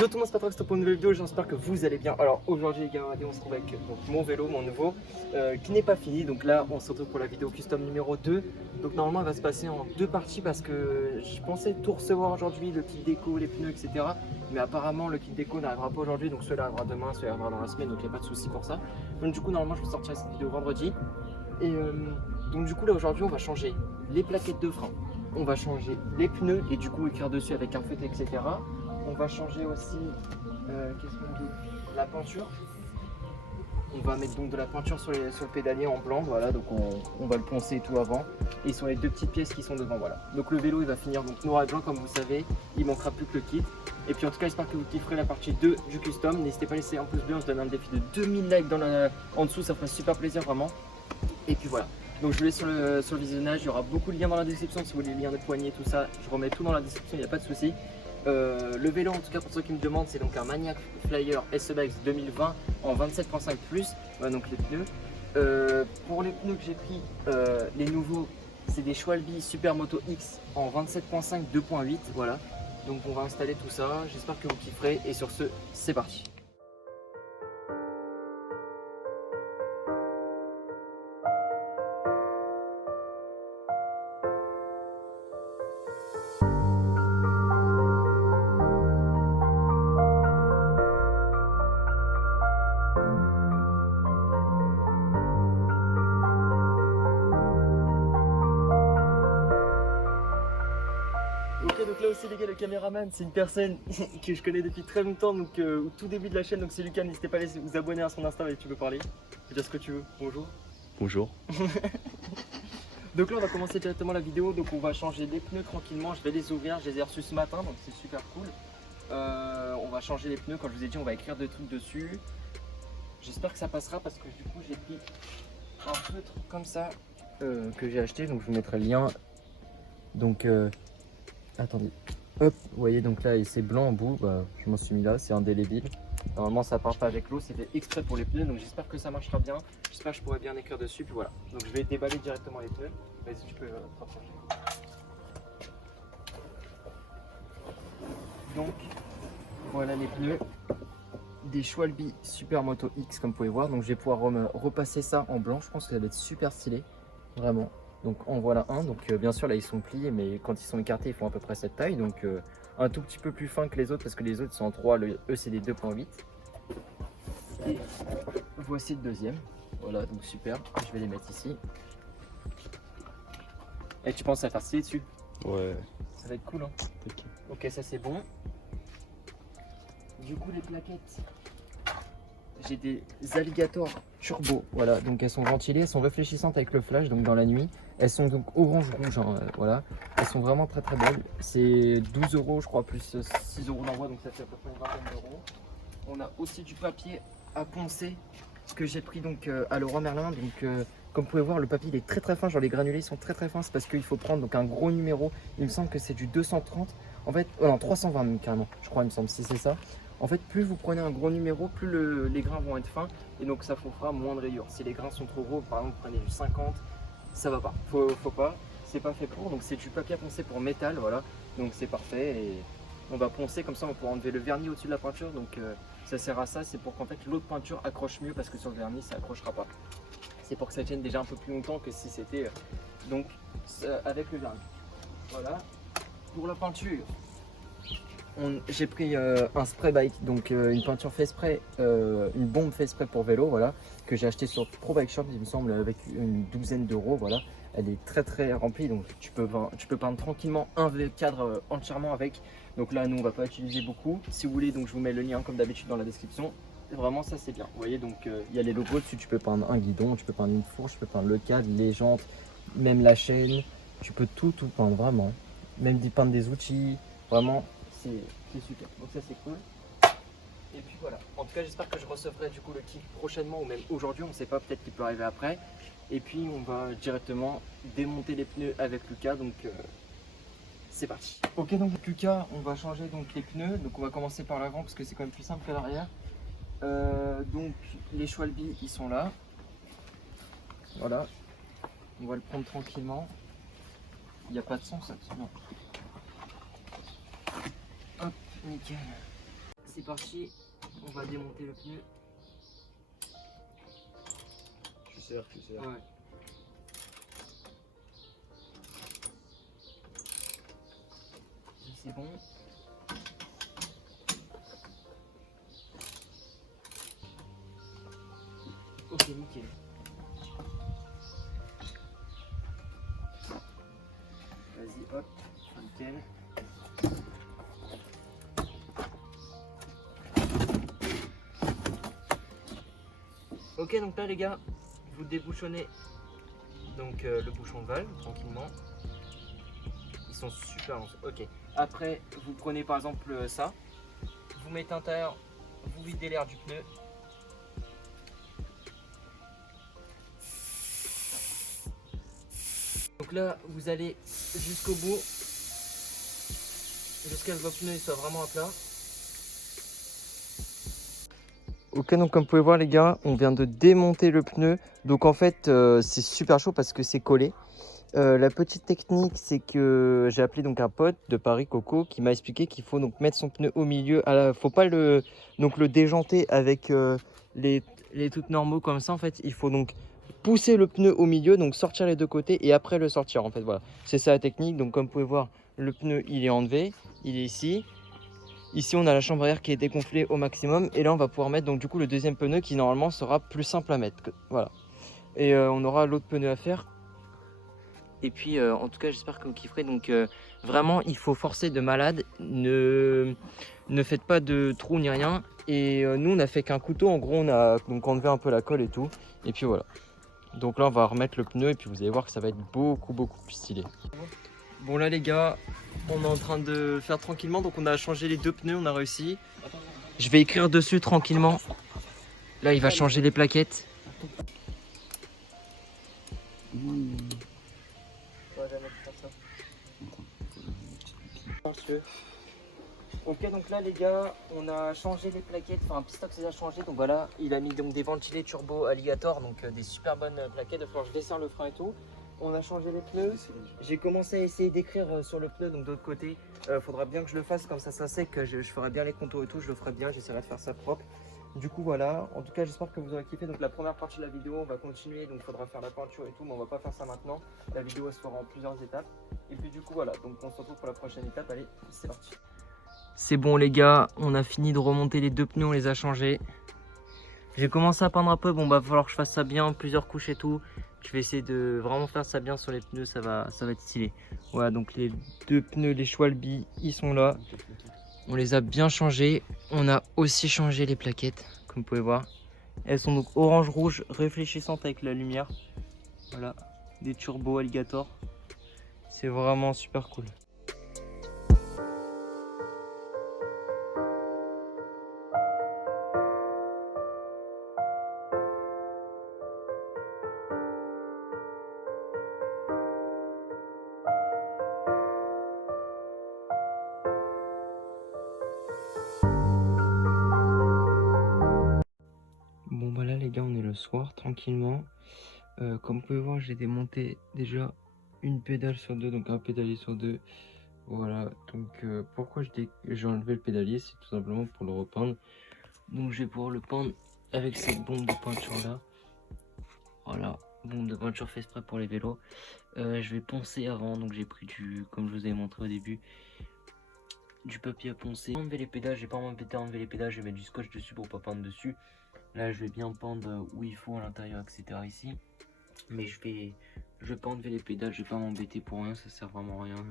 Yo tout le monde, c'est Patrick, c'est pour une nouvelle vidéo, j'espère que vous allez bien. Alors aujourd'hui les gars, on se retrouve avec donc, mon vélo, mon nouveau, qui n'est pas fini. Donc là on se retrouve pour la vidéo custom numéro 2. Donc normalement elle va se passer en deux parties parce que je pensais tout recevoir aujourd'hui, le kit déco, les pneus, etc. Mais apparemment le kit déco n'arrivera pas aujourd'hui, donc celui-là arrivera demain, celui-là arrivera dans la semaine, donc il n'y a pas de souci pour ça. Donc du coup normalement je vais sortir cette vidéo vendredi. Et donc du coup là aujourd'hui on va changer les plaquettes de frein, on va changer les pneus et du coup écrire dessus avec un feutre, etc. On va changer aussi qu'est-ce qu'on dit, la peinture. On va mettre donc de la peinture sur le pédalier en blanc, voilà, donc on va le poncer et tout avant. Et sur les deux petites pièces qui sont devant, voilà. Donc le vélo il va finir donc noir et blanc comme vous savez, il manquera plus que le kit. Et puis en tout cas j'espère que vous kifferez la partie 2 du custom. N'hésitez pas à laisser un pouce bleu, on se donne un défi de 2000 likes en dessous, ça ferait super plaisir vraiment. Et puis voilà. Donc je vous laisse sur le visionnage, il y aura beaucoup de liens dans la description si vous voulez les liens de poignées, tout ça. Je remets tout dans la description, il n'y a pas de souci. Le vélo en tout cas pour ceux qui me demandent, c'est donc un Maniac Flyer SEX 2020 en 27.5 plus, donc les pneus. Pour les pneus que j'ai pris, les nouveaux, c'est des Schwalbe Supermoto X en 27.5 2.8, voilà. Donc on va installer tout ça, j'espère que vous kifferez et sur ce, c'est parti. Ok, donc là aussi les gars, le caméraman c'est une personne que je connais depuis très longtemps, donc au tout début de la chaîne, donc c'est Lucas. N'hésitez pas à vous abonner à son Insta et tu peux parler, tu peux dire ce que tu veux. Bonjour. Bonjour. Donc là on va commencer directement la vidéo, donc on va changer les pneus tranquillement, je vais les ouvrir, je les ai reçus ce matin donc c'est super cool. On va changer les pneus, comme je vous ai dit on va écrire des trucs dessus. J'espère que ça passera parce que du coup j'ai pris un feutre comme ça que j'ai acheté, donc je vous mettrai le lien. Donc attendez, hop, vous voyez donc là c'est blanc en bout, bah, je m'en suis mis là, c'est indélébile. Normalement ça part pas avec l'eau, c'était exprès pour les pneus, donc j'espère que ça marchera bien. J'espère que je pourrai bien écrire dessus, puis voilà. Donc je vais déballer directement les pneus. Vas-y, tu peux te rapprocher. Donc voilà les pneus des Schwalbe Supermoto X comme vous pouvez voir. Donc je vais pouvoir repasser ça en blanc, je pense que ça va être super stylé, vraiment. Donc en voilà un, donc bien sûr là ils sont pliés, mais quand ils sont écartés ils font à peu près cette taille, donc un tout petit peu plus fin que les autres parce que les autres sont en 3, eux c'est des 2.8. Et voici le deuxième, voilà, donc super, je vais les mettre ici. Et tu penses à faire stylé dessus? Ouais. Ça va être cool hein. Ok, ça c'est bon. Du coup les plaquettes, j'ai des Alligator Turbo, voilà, donc elles sont ventilées, elles sont réfléchissantes avec le flash, donc dans la nuit. Elles sont donc orange-rouge, hein, voilà. Elles sont vraiment très très belles. C'est 12 € je crois, plus 6 € d'envoi, donc ça fait à peu près une vingtaine d'euros. On a aussi du papier à poncer que j'ai pris donc à Leroy Merlin. Donc comme vous pouvez voir, le papier il est très très fin, genre les granulés sont très très fins, c'est parce qu'il faut prendre donc un gros numéro. Il me semble que c'est du 230, en fait, non 320 même carrément, je crois il me semble, si c'est ça. En fait, plus vous prenez un gros numéro, plus les grains vont être fins et donc ça vous fera moins de rayures. Si les grains sont trop gros, par exemple, vous prenez du 50, ça va pas. Faut pas, c'est pas fait pour. Donc c'est du papier à poncer pour métal, voilà. Donc c'est parfait et on va poncer comme ça, on pourra enlever le vernis au-dessus de la peinture. Donc ça sert à ça, c'est pour qu'en fait l'autre peinture accroche mieux parce que sur le vernis ça accrochera pas. C'est pour que ça tienne déjà un peu plus longtemps que si c'était donc avec le vernis. Voilà. Pour la peinture, j'ai pris un spray bike, donc une peinture fait spray, une bombe fait spray pour vélo, voilà, que j'ai acheté sur Pro Bike Shop, il me semble, avec une douzaine d'euros, voilà. Elle est très très remplie, donc tu peux peindre tranquillement un cadre entièrement avec. Donc là, nous, on va pas utiliser beaucoup. Si vous voulez, donc je vous mets le lien comme d'habitude dans la description. Vraiment, ça c'est bien. Vous voyez, donc il y a les logos dessus. Tu peux peindre un guidon, tu peux peindre une fourche, tu peux peindre le cadre, les jantes, même la chaîne. Tu peux tout peindre vraiment. Même d'y peindre des outils, vraiment. C'est super, donc ça c'est cool. Et puis voilà, en tout cas j'espère que je recevrai du coup le kit prochainement ou même aujourd'hui, on ne sait pas, peut-être qu'il peut arriver après. Et puis on va directement démonter les pneus avec Lucas, donc c'est parti. Ok, donc Lucas, on va changer donc les pneus, donc on va commencer par l'avant parce que c'est quand même plus simple que l'arrière. Donc les Schwalbe ils sont là, voilà, on va le prendre tranquillement. Il n'y a pas de son ça, non. Hop, nickel. c'est parti, on va démonter le pneu. Tu serres. Ouais. C'est bon. Ok, nickel. Vas-y, hop, nickel. Ok, donc là les gars, vous débouchonnez donc le bouchon de valve tranquillement. Ils sont super longs. Ok. Après, vous prenez par exemple ça, vous mettez à l'intérieur, vous videz l'air du pneu. Donc là, vous allez jusqu'au bout, jusqu'à ce que vos pneus soient vraiment à plat. Ok, donc comme vous pouvez voir les gars, on vient de démonter le pneu. Donc en fait, c'est super chaud parce que c'est collé. La petite technique, c'est que j'ai appelé donc un pote de Paris, Coco, qui m'a expliqué qu'il faut donc mettre son pneu au milieu. Faut pas le déjanter avec les trucs normaux comme ça. En fait, il faut donc pousser le pneu au milieu, donc sortir les deux côtés et après le sortir. En fait, voilà, c'est ça la technique. Donc comme vous pouvez voir, le pneu il est enlevé, il est ici. Ici, on a la chambre à air qui est dégonflée au maximum. Et là, on va pouvoir mettre donc du coup le deuxième pneu qui normalement sera plus simple à mettre. Voilà. Et on aura l'autre pneu à faire. Et puis, en tout cas, j'espère que vous kifferez. Donc, vraiment, il faut forcer de malade. Ne faites pas de trous ni rien. Et nous, on a fait qu'un couteau. En gros, on a donc enlevé un peu la colle et tout. Et puis voilà. Donc là, on va remettre le pneu. Et puis, vous allez voir que ça va être beaucoup plus stylé. Bon, là, les gars, on est en train de faire tranquillement. Donc, on a changé les deux pneus. On a réussi. Je vais écrire dessus tranquillement. Là, il va changer les plaquettes. Ok, donc là les gars, on a changé les plaquettes, enfin Pistox les a changé, donc voilà, il a mis donc des ventilés turbo alligator, donc des super bonnes plaquettes. Il va falloir que je desserre le frein et tout. On a changé les pneus. J'ai commencé à essayer d'écrire sur le pneu, donc de l'autre côté, faudra bien que je le fasse comme ça sec, je ferai bien les contours et tout, je le ferai bien, j'essaierai de faire ça propre. Du coup voilà, en tout cas j'espère que vous aurez kiffé. Donc la première partie de la vidéo, on va continuer, donc il faudra faire la peinture et tout, mais on va pas faire ça maintenant. La vidéo elle se fera en plusieurs étapes. Et puis du coup voilà, donc on se retrouve pour la prochaine étape, allez, c'est parti. C'est bon les gars, on a fini de remonter les deux pneus, on les a changés. J'ai commencé à peindre un peu, bon bah va falloir que je fasse ça bien, plusieurs couches et tout. Je vais essayer de vraiment faire ça bien sur les pneus, ça va être stylé. Voilà, donc les deux pneus, les Schwalbe, ils sont là. On les a bien changés. On a aussi changé les plaquettes, comme vous pouvez voir. Elles sont donc orange-rouge, réfléchissantes avec la lumière. Voilà, des turbo alligator. C'est vraiment super cool. Bon bah là les gars, on est le soir tranquillement. Comme vous pouvez voir, j'ai démonté déjà une pédale sur deux, donc un pédalier sur deux. Voilà, donc pourquoi j'ai enlevé le pédalier, c'est tout simplement pour le repeindre. Donc je vais pouvoir le peindre avec cette bombe de peinture là. Voilà, bombe de peinture fait exprès pour les vélos. Je vais poncer avant, donc j'ai pris comme je vous ai montré au début, du papier à poncer. Enlever les pédales, je vais pas m'embêter à enlever les pédales, je vais mettre du scotch dessus pour pas peindre dessus. Là je vais bien peindre où il faut à l'intérieur, etc. ici. Mais je vais pas enlever les pédales, je vais pas m'embêter pour rien, ça sert vraiment à rien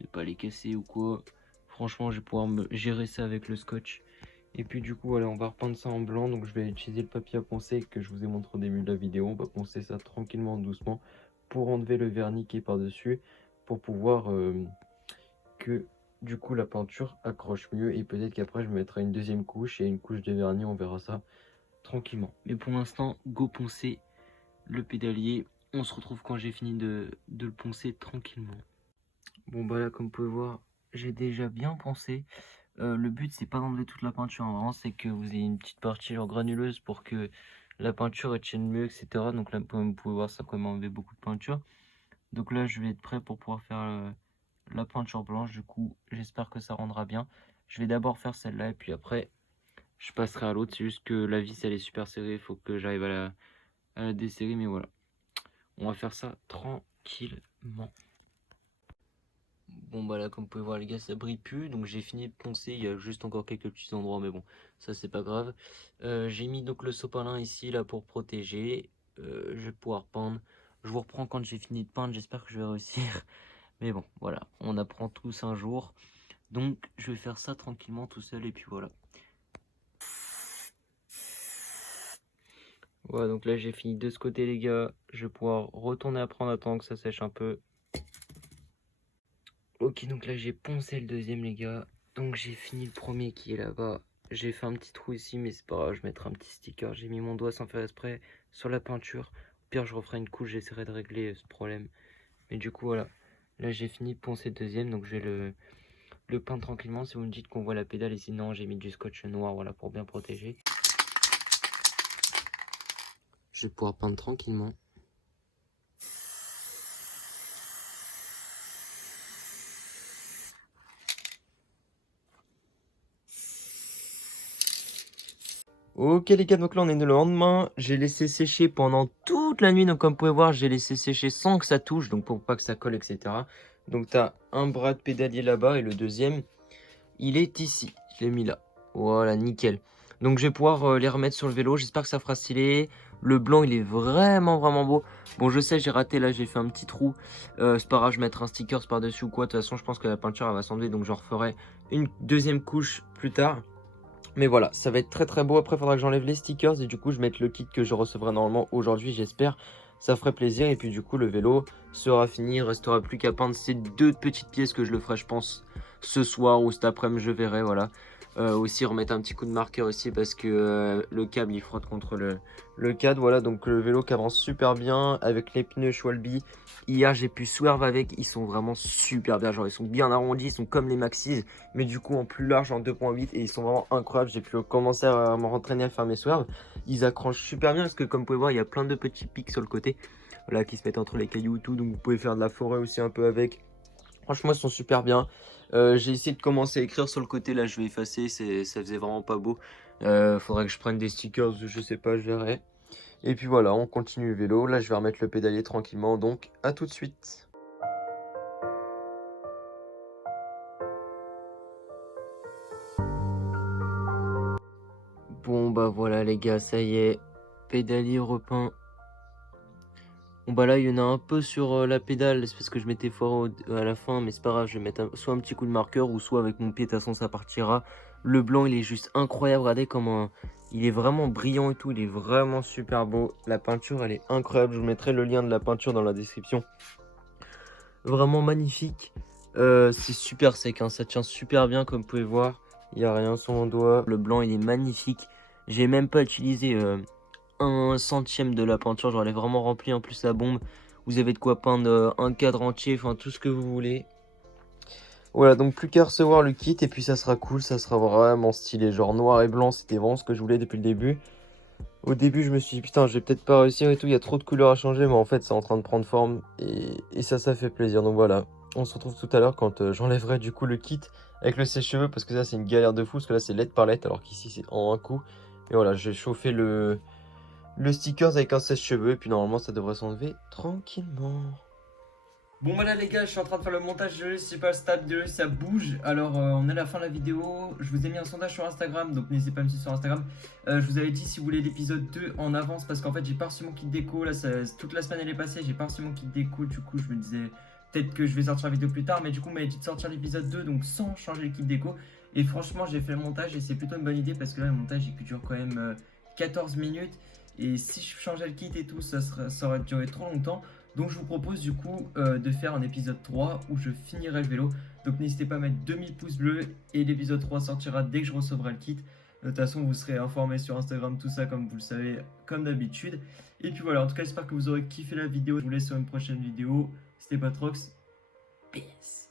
de pas les casser ou quoi. Franchement, je vais pouvoir me gérer ça avec le scotch. Et puis du coup, voilà, on va repeindre ça en blanc. Donc je vais utiliser le papier à poncer que je vous ai montré au début de la vidéo. On va poncer ça tranquillement, doucement, pour enlever le vernis qui est par-dessus, pour pouvoir que du coup la peinture accroche mieux. Et peut-être qu'après je mettrai une deuxième couche et une couche de vernis, on verra ça tranquillement. Mais pour l'instant, go poncer le pédalier. On se retrouve quand j'ai fini de le poncer tranquillement. Bon bah là, comme vous pouvez voir, j'ai déjà bien poncé. Le but c'est pas d'enlever toute la peinture, hein. Vraiment c'est que vous ayez une petite partie genre granuleuse pour que la peinture elle tienne mieux, etc. Donc là comme vous pouvez voir, ça a quand même enlevé beaucoup de peinture. Donc là je vais être prêt pour pouvoir faire la peinture blanche. Du coup j'espère que ça rendra bien. Je vais d'abord faire celle-là et puis après, je passerai à l'autre. C'est juste que la vis, elle est super serrée. Il faut que j'arrive à la desserrer. Mais voilà, on va faire ça tranquillement. Bon bah là comme vous pouvez voir les gars ça brille plus donc j'ai fini de poncer, il y a juste encore quelques petits endroits mais bon ça c'est pas grave. J'ai mis donc le sopalin ici là pour protéger, je vais pouvoir peindre. Je vous reprends quand j'ai fini de peindre, j'espère que je vais réussir. Mais bon voilà, on apprend tous un jour. Donc je vais faire ça tranquillement tout seul et puis voilà. Voilà donc là j'ai fini de ce côté les gars, je vais pouvoir retourner à prendre, attendre que ça sèche un peu. Ok, donc là j'ai poncé le deuxième les gars. Donc j'ai fini le premier qui est là-bas. J'ai fait un petit trou ici mais c'est pas grave, je mettrai un petit sticker. J'ai mis mon doigt sans faire exprès sur la peinture. Au pire je referai une couche, j'essaierai de régler ce problème. Mais du coup voilà, là j'ai fini de poncer le deuxième. Donc je vais le peindre tranquillement. Si vous me dites qu'on voit la pédale et sinon j'ai mis du scotch noir voilà, pour bien protéger. Je vais pouvoir peindre tranquillement. Ok les gars, donc là on est le lendemain, j'ai laissé sécher pendant toute la nuit, donc comme vous pouvez voir j'ai laissé sécher sans que ça touche, donc pour pas que ça colle etc. Donc tu as un bras de pédalier là-bas et le deuxième il est ici, je l'ai mis là, voilà nickel. Donc je vais pouvoir les remettre sur le vélo, j'espère que ça fera stylé. Le blanc il est vraiment beau. Bon je sais j'ai raté là, j'ai fait un petit trou, c'est pas grave je vais mettre un sticker par dessus ou quoi. De toute façon je pense que la peinture elle va s'enlever donc je referai une deuxième couche plus tard. Mais voilà, ça va être très beau. Après, il faudra que j'enlève les stickers et du coup, je mette le kit que je recevrai normalement aujourd'hui, j'espère. Ça ferait plaisir. Et puis du coup, le vélo sera fini. Il ne restera plus qu'à peindre ces deux petites pièces que je le ferai, je pense, ce soir ou cet après-midi, je verrai. Voilà. Aussi, remettre un petit coup de marqueur aussi parce que le câble, il frotte contre le cadre. Voilà, donc le vélo qui avance super bien avec les pneus Schwalbe. Hier, j'ai pu swerve avec. Ils sont vraiment super bien. Genre, ils sont bien arrondis. Ils sont comme les Maxis mais du coup en plus large en 2.8 et ils sont vraiment incroyables. J'ai pu commencer à m'entraîner à faire mes swerves. Ils accrochent super bien parce que comme vous pouvez voir il y a plein de petits pics sur le côté voilà, qui se mettent entre les cailloux et tout, donc vous pouvez faire de la forêt aussi un peu avec. Franchement ils sont super bien. J'ai essayé de commencer à écrire sur le côté, là je vais effacer, ça faisait vraiment pas beau. Faudrait que je prenne des stickers, je sais pas, je verrai. Et puis voilà, on continue le vélo. Là je vais remettre le pédalier tranquillement, donc à tout de suite. Bon bah voilà les gars, ça y est, pédalier repeint. Bon bah là il y en a un peu sur la pédale, c'est parce que je m'étais foiré à la fin, mais c'est pas grave, je vais mettre soit un petit coup de marqueur ou soit avec mon pied, de toute façon ça partira. Le blanc il est juste incroyable, regardez comment il est vraiment brillant et tout, il est vraiment super beau. La peinture elle est incroyable, je vous mettrai le lien de la peinture dans la description. Vraiment magnifique, c'est super sec, hein. Ça tient super bien comme vous pouvez voir, il n'y a rien sur mon doigt. Le blanc il est magnifique, j'ai même pas utilisé... un centième de la peinture, genre elle est vraiment remplie en plus la bombe. Vous avez de quoi peindre un cadre entier, enfin tout ce que vous voulez. Voilà, donc plus qu'à recevoir le kit et puis ça sera cool, ça sera vraiment stylé. Genre noir et blanc, c'était vraiment ce que je voulais depuis le début. Au début, je me suis dit putain, je vais peut-être pas réussir et tout, il y a trop de couleurs à changer, mais en fait, c'est en train de prendre forme et ça fait plaisir. Donc voilà, on se retrouve tout à l'heure quand j'enlèverai du coup le kit avec le sèche-cheveux parce que ça, c'est une galère de fou parce que là, c'est lettre par lettre alors qu'ici, c'est en un coup. Et voilà, j'ai chauffé le stickers avec un sèche-cheveux et puis normalement ça devrait s'enlever tranquillement. Bon voilà les gars, je suis en train de faire le montage de je sais pas, le stade de ça bouge. Alors on est à la fin de la vidéo, je vous ai mis un sondage sur Instagram, donc n'hésitez pas à me suivre sur Instagram. Je vous avais dit si vous voulez l'épisode 2 en avance parce qu'en fait j'ai pas reçu mon kit déco, là toute la semaine elle est passée, j'ai pas reçu mon kit déco, du coup je me disais peut-être que je vais sortir la vidéo plus tard, mais du coup on m'avait dit de sortir l'épisode 2 donc sans changer le kit déco. Et franchement j'ai fait le montage et c'est plutôt une bonne idée parce que là le montage il dure quand même 14 minutes. Et si je changeais le kit et tout, ça aurait duré trop longtemps. Donc je vous propose du coup de faire un épisode 3 où je finirai le vélo. Donc n'hésitez pas à mettre 2000 pouces bleus et l'épisode 3 sortira dès que je recevrai le kit. De toute façon vous serez informés sur Instagram, tout ça comme vous le savez, comme d'habitude. Et puis voilà, en tout cas j'espère que vous aurez kiffé la vidéo. Je vous laisse sur une prochaine vidéo. C'était Patrox. Peace.